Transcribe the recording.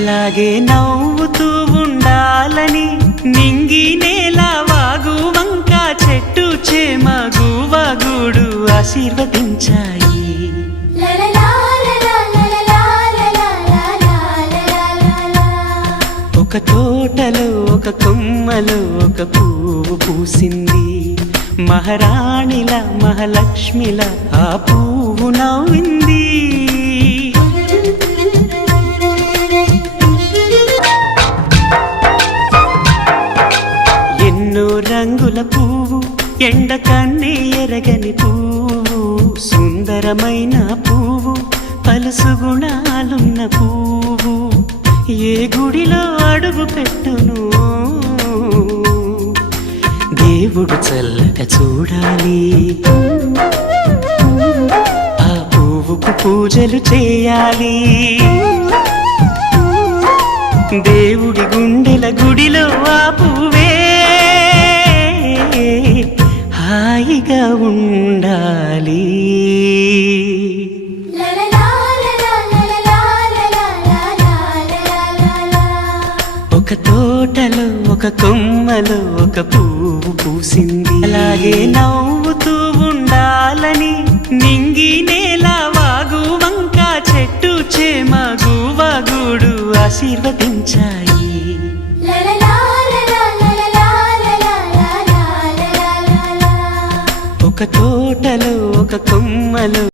అలాగే నవ్వుతూ ఉండాలని నింగి నేల వాగు వంక చెట్టు చేమ గువగూడు ఆశీర్వదించాయి. ఒక తోటలో ఒక కొమ్మలో ఒక పువ్వు పూసింది. మహారాణిల మహాలక్ష్మిల ఆ పువ్వు నవ్వింది. ఎన్నో రంగుల పువ్వు, ఎండ కన్నే ఎరగని పువ్వు, సుందరమైన పువ్వు, పలుసు గుణాలున్న పువ్వు, ఏ గుడిలో అడుగు పెట్టును దేవుడు చల్లగా చూడాలి. ఆ పువ్వుకు పూజలు చేయాలి. దేవుడి గుండెల గుడిలో ఆ పువ్వే హాయిగా ఉండాలి. ఒక తోటలో ఒక కొమ్మలో ఒక పువ్వు పూసింది. అలాగే నవ్వుతూ ఉండాలని నింగి నేల వాగు వంక చెట్టు చేమ గువగూడు ఆశీర్వదించాయి. ఒక తోటలో ఒక కొమ్మలో